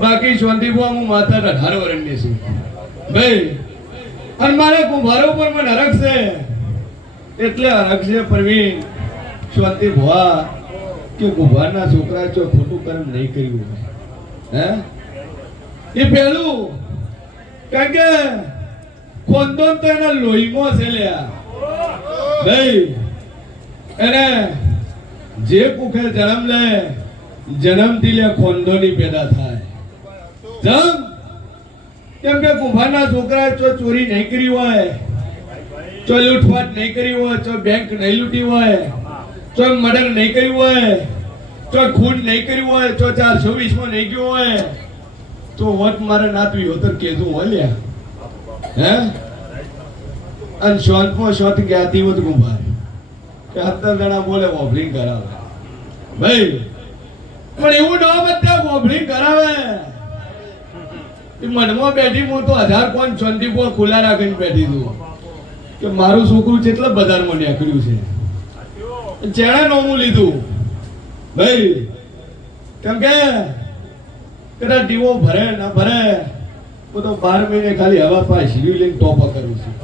બાકી શાંતિબુઆ હું માતા 18 વર્ષની છું ભાઈ, અને મારે કુંભારો પર મને હરખ છે, એટલે હરખ છે પ્રવીણ શાંતિબુઆ કે કુંભારના છોકરા જો ખોટું કર્મ નહીં કર્યું હે એ પહેલું, કારણ કે ખોંદોન તો એના લોહીમાં છે લ્યા ભાઈ, એને જે કુખે જન્મ લે જન્મથી લે ખોંદોની પેદા થાય જમ, કેમ કે કુંભારના છોકરા જો ચોરી નહીં કરી હોય, જો લૂંટફાટ નહીં કરી હોય, જો બેંક નહીં લૂંટી હોય, જો મર્ડર નહીં કર્યું હોય, જો ખૂન નહીં કર્યું હોય, જો 420 માં નહીં ગયું હોય, તો વોટ મારે નાતવી હોતર કેતું હોય લ્યા હે, અને શોધમાં શોધ જ્ઞાતિ હોત કુંભાર કે 17 જણા બોલે વોબલિંગ કરાવે ભાઈ, પણ એવું ના બધા વોબલિંગ કરાવે, મનમાં બેઠી હું તો 1000 કોણ શાંતિપુર ખુલ્લા રાખીને બેઠી છું કે મારું છોકરું કેટલા બજારમાં નીકળ્યું છે, જેણે નોમું લીધું ભાઈ, કેમ કે કદાચ દીવો ભરે ના ભરે હું તો 12 મહિને ખાલી હવા પાય શીરી લઈને ટોપા કરું છું.